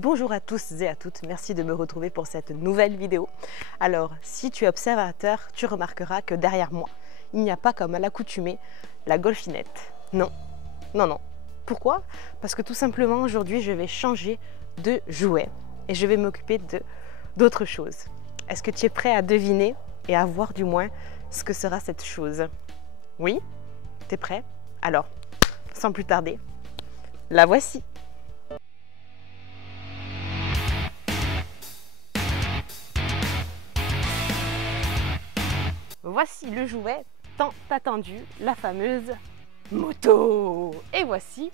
Bonjour à tous et à toutes, merci de me retrouver pour cette nouvelle vidéo. Alors, si tu es observateur, tu remarqueras que derrière moi, il n'y a pas comme à l'accoutumée la golfinette. Non, non, non. Pourquoi? Parce que tout simplement, aujourd'hui, je vais changer de jouet et je vais m'occuper d'autre chose. Est-ce que tu es prêt à deviner et à voir du moins ce que sera cette chose? Oui? T'es prêt? Alors, sans plus tarder, la voici. Voici le jouet tant attendu, la fameuse moto. Et voici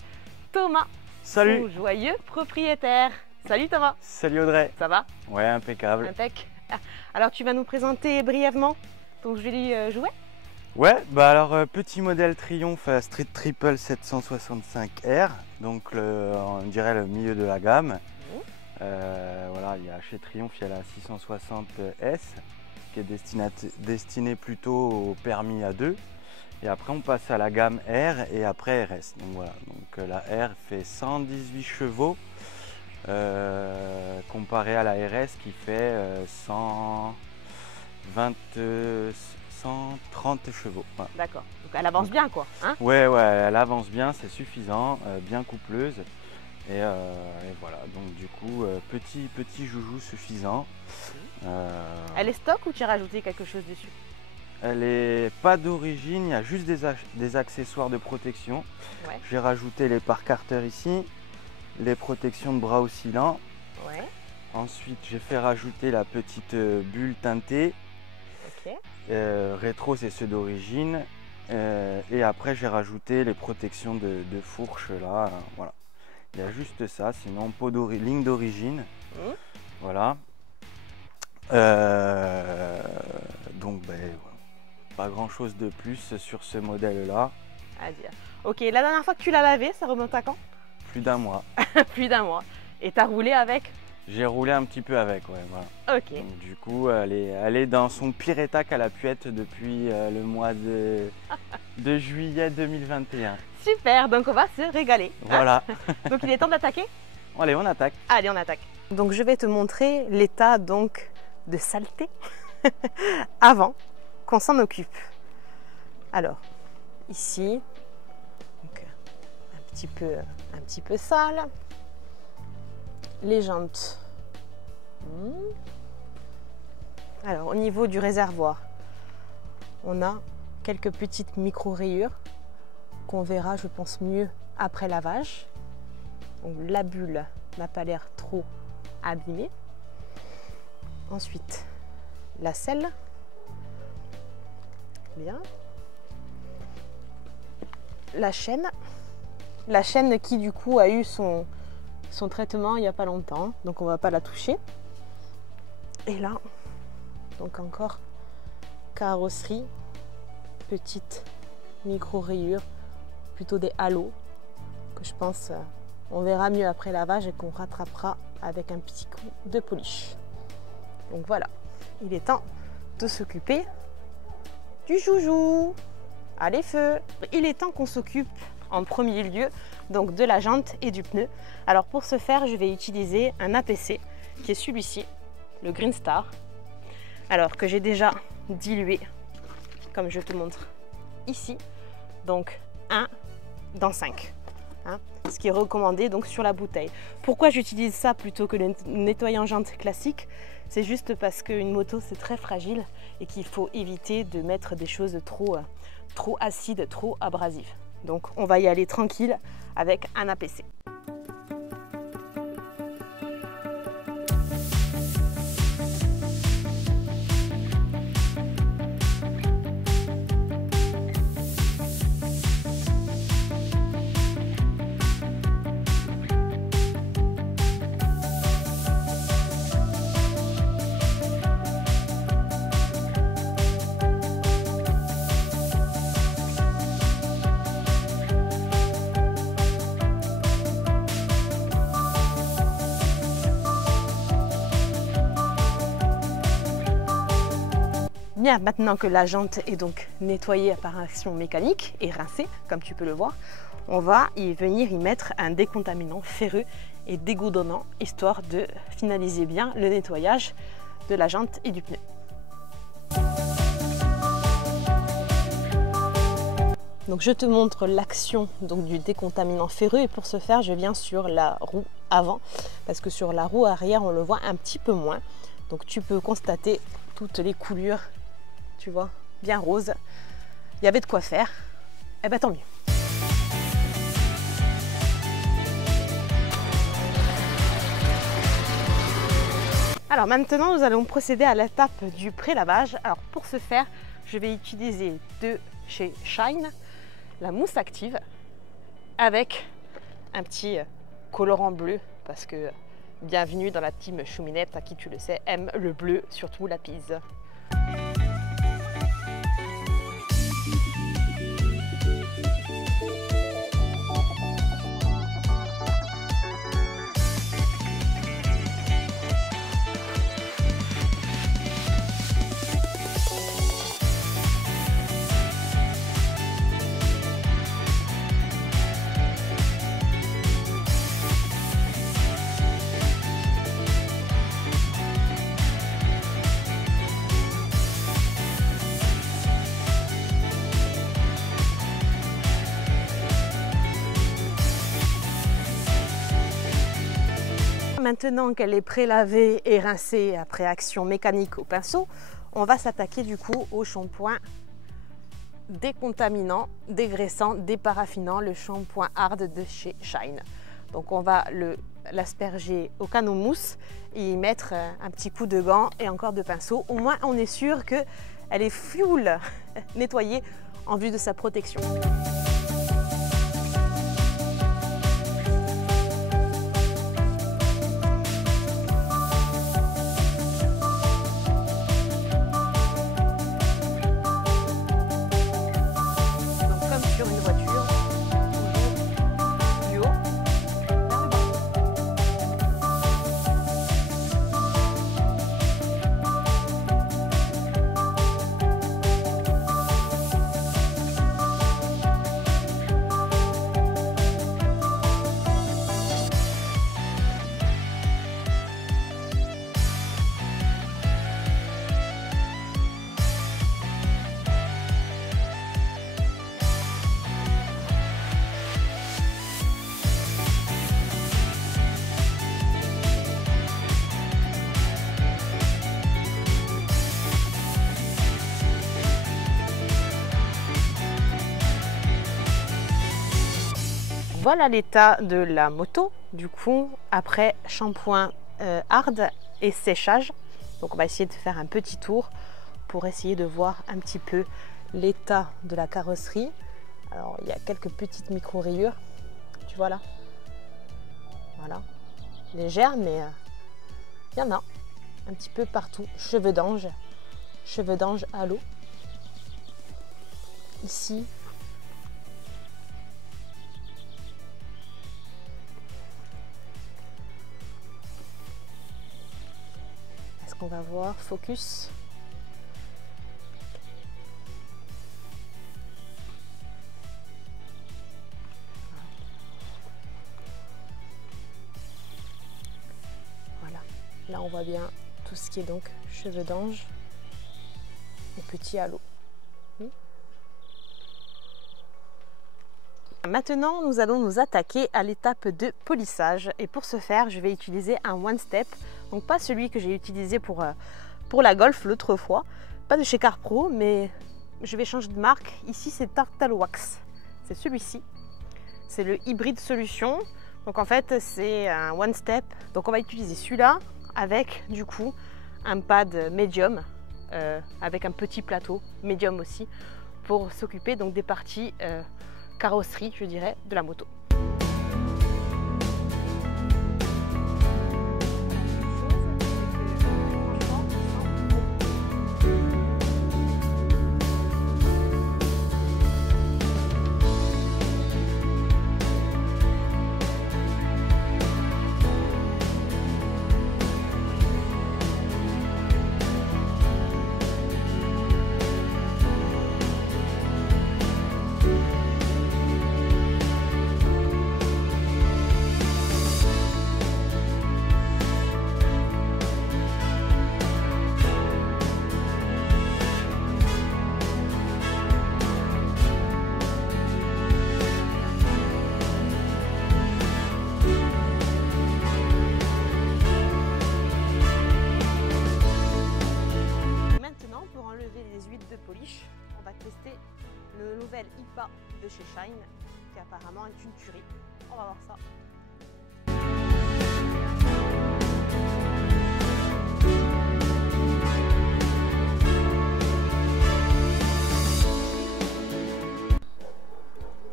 Thomas, Salut. son joyeux propriétaire. Salut Thomas. Salut Audrey. Ça va? Ouais, impeccable. Impec. Alors tu vas nous présenter brièvement ton joli jouet? Ouais, bah alors petit modèle Triumph Street Triple 765R, donc on dirait le milieu de la gamme. Voilà, il y a chez Triumph, il y a la 660S qui est destinée plutôt au permis A2. Et après on passe à la gamme R et après RS. Donc voilà, donc la R fait 118 chevaux comparé à la RS qui fait 130 chevaux. Voilà. D'accord, donc elle avance bien quoi, hein? Ouais, elle avance bien, c'est suffisant, bien coupleuse. Et voilà, donc du coup, petit joujou suffisant. Elle est stock ou tu as rajouté quelque chose dessus? Elle est pas d'origine, il y a juste des accessoires de protection. Ouais. J'ai rajouté les par-carters ici, les protections de bras oscillants. Ouais. Ensuite, j'ai fait rajouter la petite bulle teintée. Ok. Rétro, c'est ceux d'origine. Et après, j'ai rajouté les protections de fourche là. Voilà. Il y a juste ça, sinon ligne d'origine. Voilà. Donc, ben, voilà. Pas grand chose de plus sur ce modèle là. À dire. Ok, la dernière fois que tu l'as lavé, ça remonte à quand? Plus d'un mois. Plus d'un mois. Et tu as roulé avec? J'ai roulé un petit peu avec, ouais, voilà. Ok. Donc, du coup, elle est dans son pire état qu'elle a pu être depuis le mois de juillet 2021. Super, donc on va se régaler. Voilà. Donc il est temps d'attaquer? Allez, on attaque. Allez, on attaque. Donc je vais te montrer l'état donc de saleté avant qu'on s'en occupe. Alors, ici, donc, un petit peu sale. Les jantes. Alors, au niveau du réservoir, on a quelques petites micro-rayures qu'on verra, je pense, mieux après lavage. Donc, la bulle n'a pas l'air trop abîmée. Ensuite, la selle. Bien. La chaîne qui du coup a eu son traitement il n'y a pas longtemps, donc on va pas la toucher. Et là, donc encore carrosserie, petite micro rayure, plutôt des halos que je pense on verra mieux après lavage et qu'on rattrapera avec un petit coup de polish. Donc voilà, il est temps de s'occuper du joujou. Allez feu! Il est temps qu'on s'occupe en premier lieu donc de la jante et du pneu. Alors pour ce faire, je vais utiliser un APC qui est celui-ci, le Green Star. Alors que j'ai déjà dilué, comme je te montre ici, donc 1 dans 5. Hein, ce qui est recommandé donc sur la bouteille. Pourquoi j'utilise ça plutôt que le nettoyant jante classique? C'est juste parce qu'une moto c'est très fragile et qu'il faut éviter de mettre des choses trop acides, trop abrasives. Donc on va y aller tranquille avec un APC. Bien, maintenant que la jante est donc nettoyée par action mécanique et rincée, comme tu peux le voir, on va y venir y mettre un décontaminant ferreux et dégoudronnant, histoire de finaliser bien le nettoyage de la jante et du pneu. Donc je te montre l'action du décontaminant ferreux et pour ce faire je viens sur la roue avant parce que sur la roue arrière on le voit un petit peu moins. Donc tu peux constater toutes les coulures, tu vois, bien roses. Il y avait de quoi faire, et bien tant mieux. Alors maintenant nous allons procéder à l'étape du pré-lavage. Alors pour ce faire je vais utiliser de chez Shine la mousse active avec un petit colorant bleu parce que bienvenue dans la team Chouminette à qui tu le sais aime le bleu, surtout la pise. Maintenant qu'elle est pré-lavée et rincée après action mécanique au pinceau, on va s'attaquer du coup au shampoing décontaminant, dégraissant, déparaffinant, le shampoing hard de chez Shine. Donc on va l'asperger au canot mousse et y mettre un petit coup de gant et encore de pinceau. Au moins on est sûr qu'elle est full nettoyée en vue de sa protection. Voilà l'état de la moto, du coup, après shampoing hard et séchage. Donc on va essayer de faire un petit tour pour essayer de voir un petit peu l'état de la carrosserie. Alors il y a quelques petites micro-rayures, tu vois là. Voilà, légères mais il y en a un petit peu partout. Cheveux d'ange à l'eau. Ici. On va voir, focus. Voilà, là on voit bien tout ce qui est donc cheveux d'ange et petit halo. Maintenant, nous allons nous attaquer à l'étape de polissage et pour ce faire, je vais utiliser un One Step, donc pas celui que j'ai utilisé pour la Golf l'autre fois, pas de chez CarPro, mais je vais changer de marque. Ici, c'est Tartal Wax, c'est celui-ci, c'est le hybride solution. Donc en fait, c'est un One Step, donc on va utiliser celui-là avec du coup un pad médium, avec un petit plateau médium aussi, pour s'occuper donc des parties carrosserie, je dirais, de la moto. nouvelle IPA de chez Shine, qui apparemment est une tuerie. On va voir ça.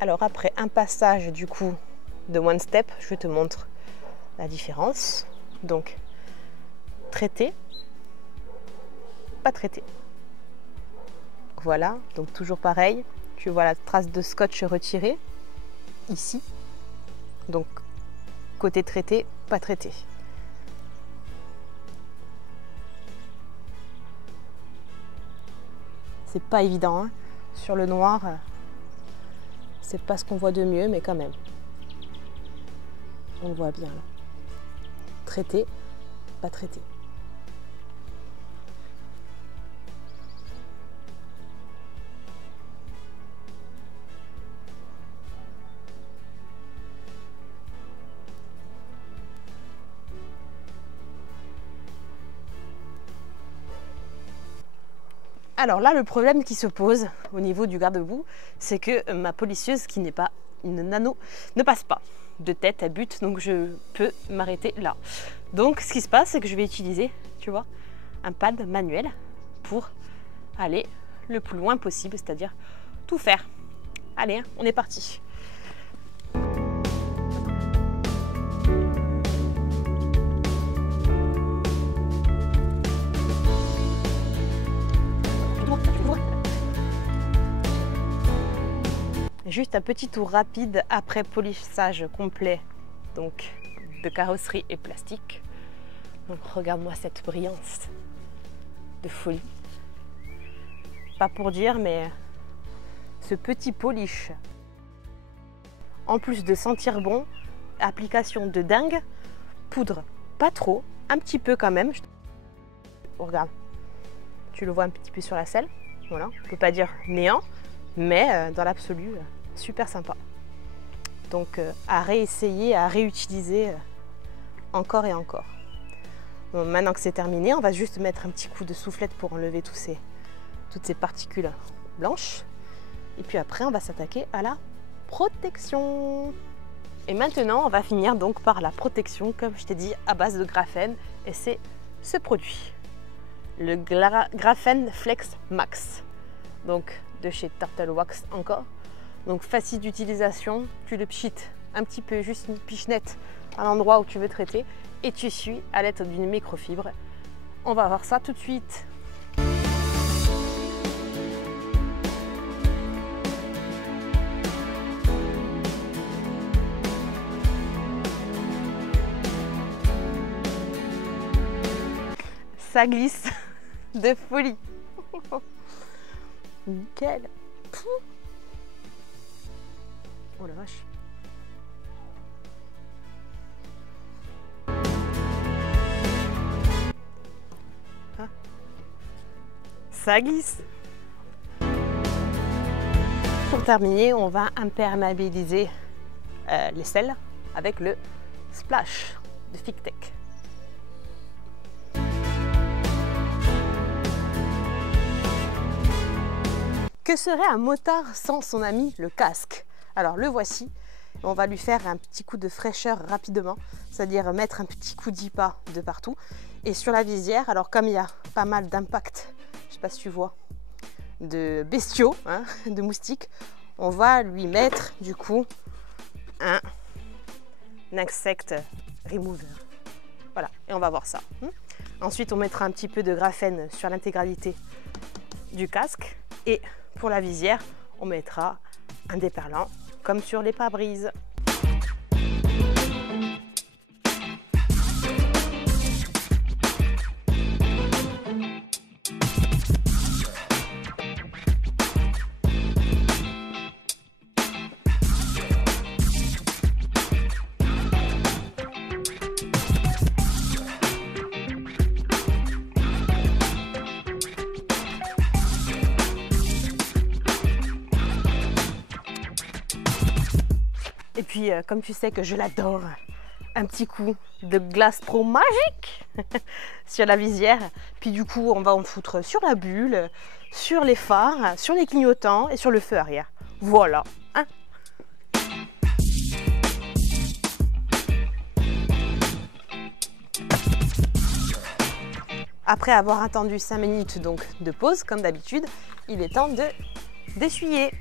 Alors après un passage du coup de one step, je te montre la différence. Donc traité, pas traité. Voilà, donc toujours pareil. Tu vois la trace de scotch retirée ici. Donc côté traité, pas traité. C'est pas évident, hein. Sur le noir, c'est pas ce qu'on voit de mieux, mais quand même. On le voit bien là. Traité, pas traité. Alors là, le problème qui se pose au niveau du garde-boue, c'est que ma polisseuse, qui n'est pas une nano, ne passe pas de tête à but, donc je peux m'arrêter là. Donc ce qui se passe, c'est que je vais utiliser, tu vois, un pad manuel pour aller le plus loin possible, c'est-à-dire tout faire. Allez, hein, on est parti. Juste un petit tour rapide après polissage complet donc de carrosserie et plastique. Donc regarde-moi cette brillance de folie. Pas pour dire, mais ce petit polish, en plus de sentir bon, application de dingue, poudre pas trop, un petit peu quand même. Regarde, tu le vois un petit peu sur la selle. Voilà, on peut pas dire néant, mais dans l'absolu, super sympa. Donc à réessayer, à réutiliser encore et encore. Bon, maintenant que c'est terminé, on va juste mettre un petit coup de soufflette pour enlever toutes ces particules blanches. Et puis après, on va s'attaquer à la protection. Et maintenant, on va finir donc par la protection, comme je t'ai dit, à base de graphène. Et c'est ce produit, le Graphene Flex Max. Donc de chez Turtle Wax encore. Donc facile d'utilisation, tu le pchites un petit peu, juste une pichenette à l'endroit où tu veux traiter et tu suis à l'aide d'une microfibre. On va voir ça tout de suite. Ça glisse de folie. Nickel. Oh la vache. Ah. Ça glisse. Pour terminer, on va imperméabiliser les selles avec le splash de Fictech. Que serait un motard sans son ami le casque? Alors le voici, on va lui faire un petit coup de fraîcheur rapidement, c'est-à-dire mettre un petit coup d'IPA de partout. Et sur la visière, alors comme il y a pas mal d'impact, je ne sais pas si tu vois, de bestiaux, hein, de moustiques, on va lui mettre du coup un insect remover. Voilà, et on va voir ça. Ensuite, on mettra un petit peu de graphène sur l'intégralité du casque et pour la visière, on mettra un déperlant comme sur les pare-brises. Et puis, comme tu sais que je l'adore, un petit coup de Glass Pro magique sur la visière. Puis du coup, on va en foutre sur la bulle, sur les phares, sur les clignotants et sur le feu arrière. Voilà, hein. Après avoir attendu 5 minutes donc de pause, comme d'habitude, il est temps d'essuyer.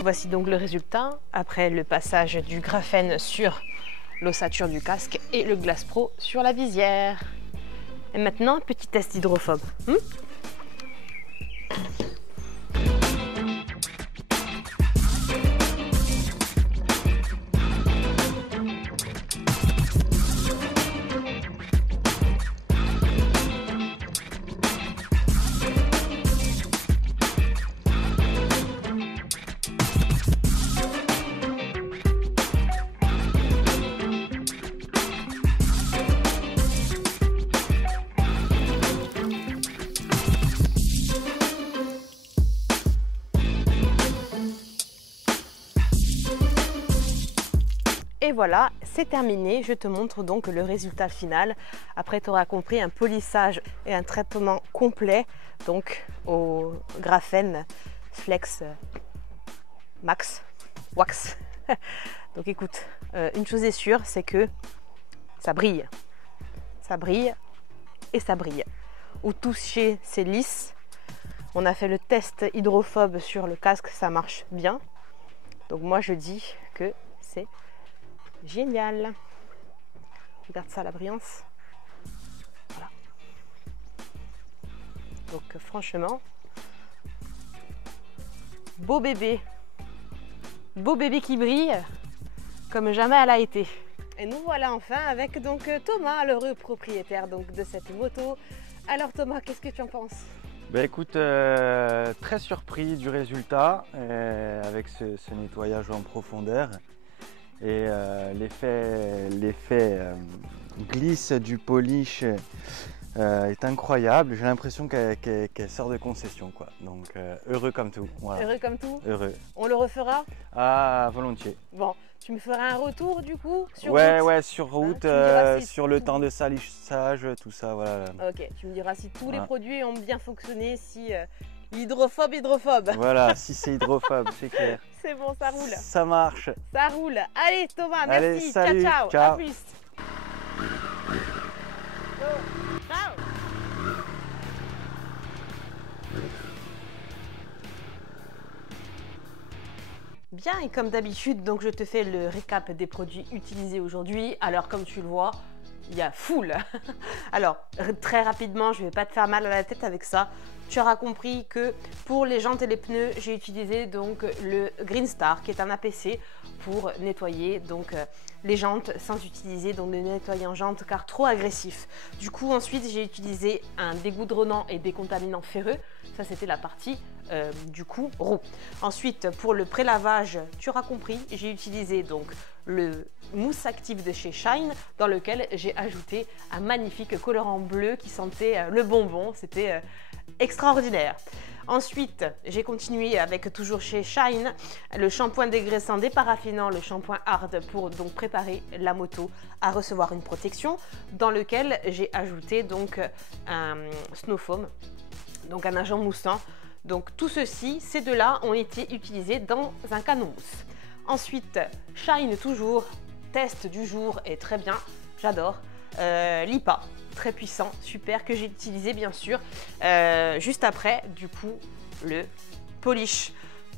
Voici donc le résultat après le passage du graphène sur l'ossature du casque et le Glace Pro sur la visière. Et maintenant, petit test hydrophobe. Et voilà, c'est terminé. Je te montre donc le résultat final. Après, tu auras compris, un polissage et un traitement complet donc au graphène Flex Max Wax. Donc écoute, une chose est sûre, c'est que ça brille. Ça brille et ça brille. Au toucher, c'est lisse. On a fait le test hydrophobe sur le casque, ça marche bien. Donc moi, je dis que c'est génial. Regarde ça, la brillance. Voilà. Donc franchement, beau bébé qui brille comme jamais elle a été. Et nous voilà enfin avec donc Thomas, l'heureux propriétaire donc de cette moto. Alors Thomas, qu'est-ce que tu en penses? Ben écoute, très surpris du résultat avec ce nettoyage en profondeur. Et l'effet glisse du polish est incroyable. J'ai l'impression qu'elle sort de concession, quoi. Donc heureux comme tout. Voilà. Heureux comme tout? Heureux. On le refera? Ah, volontiers. Bon, tu me feras un retour du coup sur ouais, route? Ouais, sur route, sur le temps de salissage, tout ça, voilà. Ok, tu me diras si tous les Voilà. produits ont bien fonctionné, si hydrophobe. Voilà, si c'est hydrophobe, c'est clair. C'est bon, ça roule. Ça marche. Ça roule. Allez Thomas, Allez, merci. salut, Ciao. ciao. À plus. Ciao. Bien, et comme d'habitude, donc je te fais le récap des produits utilisés aujourd'hui. Alors comme tu le vois, il y a full. Alors très rapidement, je ne vais pas te faire mal à la tête avec ça. Tu auras compris que pour les jantes et les pneus, j'ai utilisé donc le Green Star qui est un APC pour nettoyer donc les jantes sans utiliser donc de nettoyant jantes car trop agressif. Du coup ensuite j'ai utilisé un dégoudronnant et décontaminant ferreux. Ça c'était la partie du coup roue. Ensuite pour le prélavage, tu auras compris, j'ai utilisé donc le mousse active de chez Shine dans lequel j'ai ajouté un magnifique colorant bleu qui sentait le bonbon. C'était extraordinaire. Ensuite, j'ai continué avec toujours chez Shine le shampoing dégraissant déparaffinant, le shampoing hard pour donc préparer la moto à recevoir une protection dans lequel j'ai ajouté donc un snow foam, donc un agent moussant. Donc tout ceci, ces deux-là ont été utilisés dans un canon mousse. Ensuite, Shine toujours, test du jour est très bien, j'adore. L'IPA, très puissant, super, que j'ai utilisé bien sûr. Juste après, du coup, le polish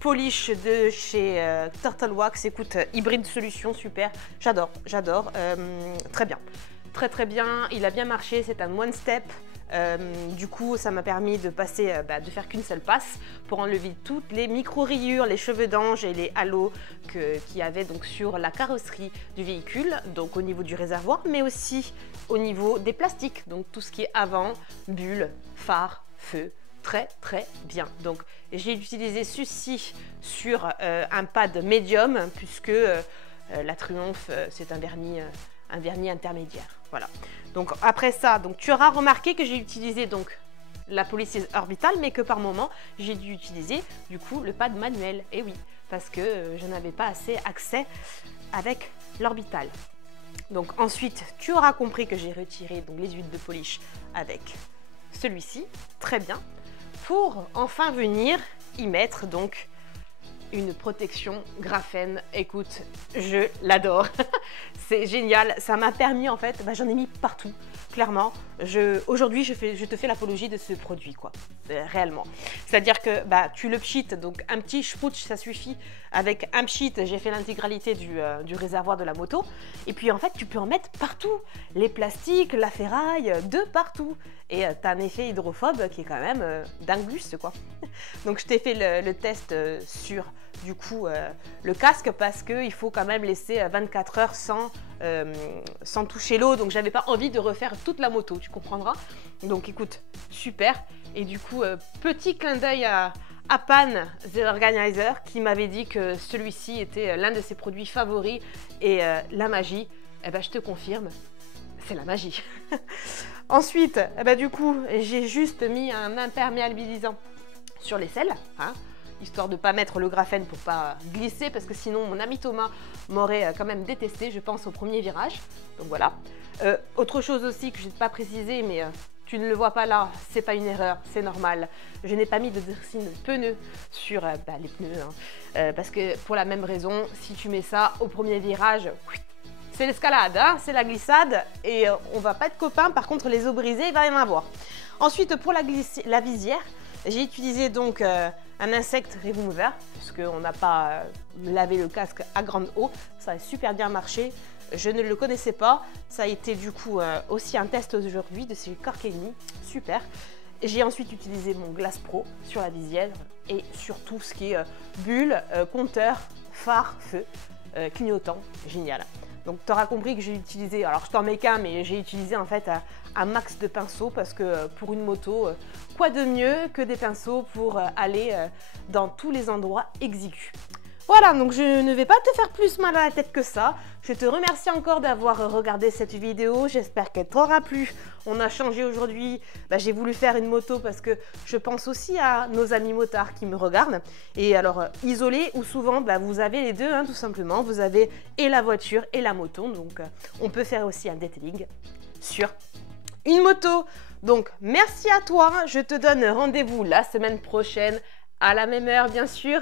de chez Turtle Wax, écoute, hybride solution, super, j'adore, très bien. Très bien, il a bien marché, c'est un one step. Du coup, ça m'a permis de passer, de faire qu'une seule passe pour enlever toutes les micro-rayures, les cheveux d'ange et les halos qu'il y avait donc sur la carrosserie du véhicule, donc au niveau du réservoir, mais aussi au niveau des plastiques, donc tout ce qui est avant, bulles, phare, feu. Très bien. Donc j'ai utilisé ceci sur un pad médium puisque la Triumph c'est un vernis intermédiaire. Voilà. Donc après ça, donc tu auras remarqué que j'ai utilisé donc la police orbitale, mais que par moment j'ai dû utiliser du coup le pad manuel. Et oui, parce que je n'avais pas assez accès avec l'orbital. Donc ensuite, tu auras compris que j'ai retiré donc les huiles de polish avec celui-ci. Très bien. pour enfin venir y mettre donc une protection graphène. Écoute, je l'adore. C'est génial. Ça m'a permis en fait, j'en ai mis partout. Clairement, aujourd'hui, je te fais l'apologie de ce produit, quoi, réellement. C'est-à-dire que tu le pchites, donc un petit sprouch, ça suffit. Avec un pchit, j'ai fait l'intégralité du réservoir de la moto. Et puis, en fait, tu peux en mettre partout. Les plastiques, la ferraille, de partout. Et tu as un effet hydrophobe qui est quand même dingus, quoi. Donc, je t'ai fait le test sur, du coup, le casque parce qu'il faut quand même laisser 24 heures sans toucher l'eau. Donc, j'avais pas envie de refaire toute la moto, tu comprendras. Donc écoute, super. Et du coup, petit clin d'œil à Pan The Organizer qui m'avait dit que celui-ci était l'un de ses produits favoris. Et la magie, je te confirme, c'est la magie. Ensuite, du coup, j'ai juste mis un imperméabilisant sur les selles, hein, histoire de ne pas mettre le graphène pour pas glisser, parce que sinon mon ami Thomas m'aurait quand même détesté, je pense, au premier virage. Donc voilà. Autre chose aussi que je n'ai pas précisé, mais tu ne le vois pas là, c'est pas une erreur, c'est normal. Je n'ai pas mis de dressing pneu sur les pneus, hein, parce que pour la même raison, si tu mets ça au premier virage, c'est l'escalade, hein, c'est la glissade, et on va pas être copains. Par contre, les os brisés, il va y en avoir. Ensuite, pour la visière, j'ai utilisé donc un insect remover, puisqu'on n'a pas lavé le casque à grande eau. Ça a super bien marché. Je ne le connaissais pas. Ça a été du coup aussi un test aujourd'hui de chez Corkeni. Super. J'ai ensuite utilisé mon Glace Pro sur la visière et sur tout ce qui est bulle, compteur, phare, feu, clignotant. Génial. Donc tu auras compris que j'ai utilisé, alors je t'en mets qu'un, mais j'ai utilisé en fait un max de pinceaux parce que pour une moto, quoi de mieux que des pinceaux pour aller dans tous les endroits exigus. Voilà, donc je ne vais pas te faire plus mal à la tête que ça. Je te remercie encore d'avoir regardé cette vidéo. J'espère qu'elle t'aura plu. On a changé aujourd'hui. J'ai voulu faire une moto parce que je pense aussi à nos amis motards qui me regardent. Et alors, isolé ou souvent, vous avez les deux, hein, tout simplement. Vous avez et la voiture et la moto. Donc, on peut faire aussi un detailing sur une moto. Donc, merci à toi. Je te donne rendez-vous la semaine prochaine à la même heure, bien sûr.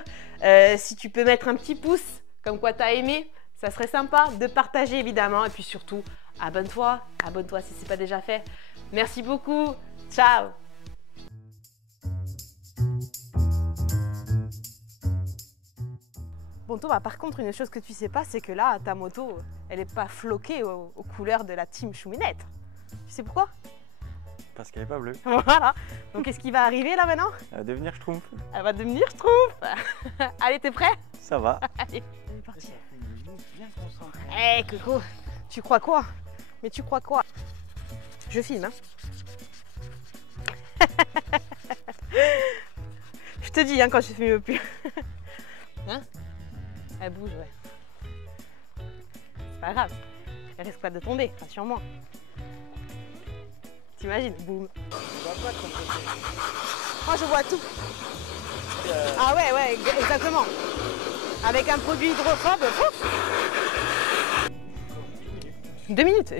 Si tu peux mettre un petit pouce, comme quoi tu as aimé, ça serait sympa de partager évidemment. Et puis surtout, abonne-toi si ce n'est pas déjà fait. Merci beaucoup. Ciao. Bon Thomas, par contre, une chose que tu sais pas, c'est que là, ta moto, elle n'est pas floquée aux couleurs de la team Chouminette. Tu sais pourquoi? Parce qu'elle n'est pas bleue. Voilà. Donc qu'est-ce qui va arriver là maintenant? Elle va devenir Schtroumpf. Elle va devenir Schtroumpf. Allez, t'es prêt? Ça va. Allez, on est parti. Hé, Coco, tu crois quoi? Mais tu crois quoi? Je filme, hein. Je te dis, hein, quand je filme plus. Hein? Elle bouge, ouais. C'est pas grave. Elle risque pas de tomber, rassure-moi. T'imagines? Boum. Moi, je vois tout. Ah ouais, exactement. Avec un produit hydrophobe. 2 minutes.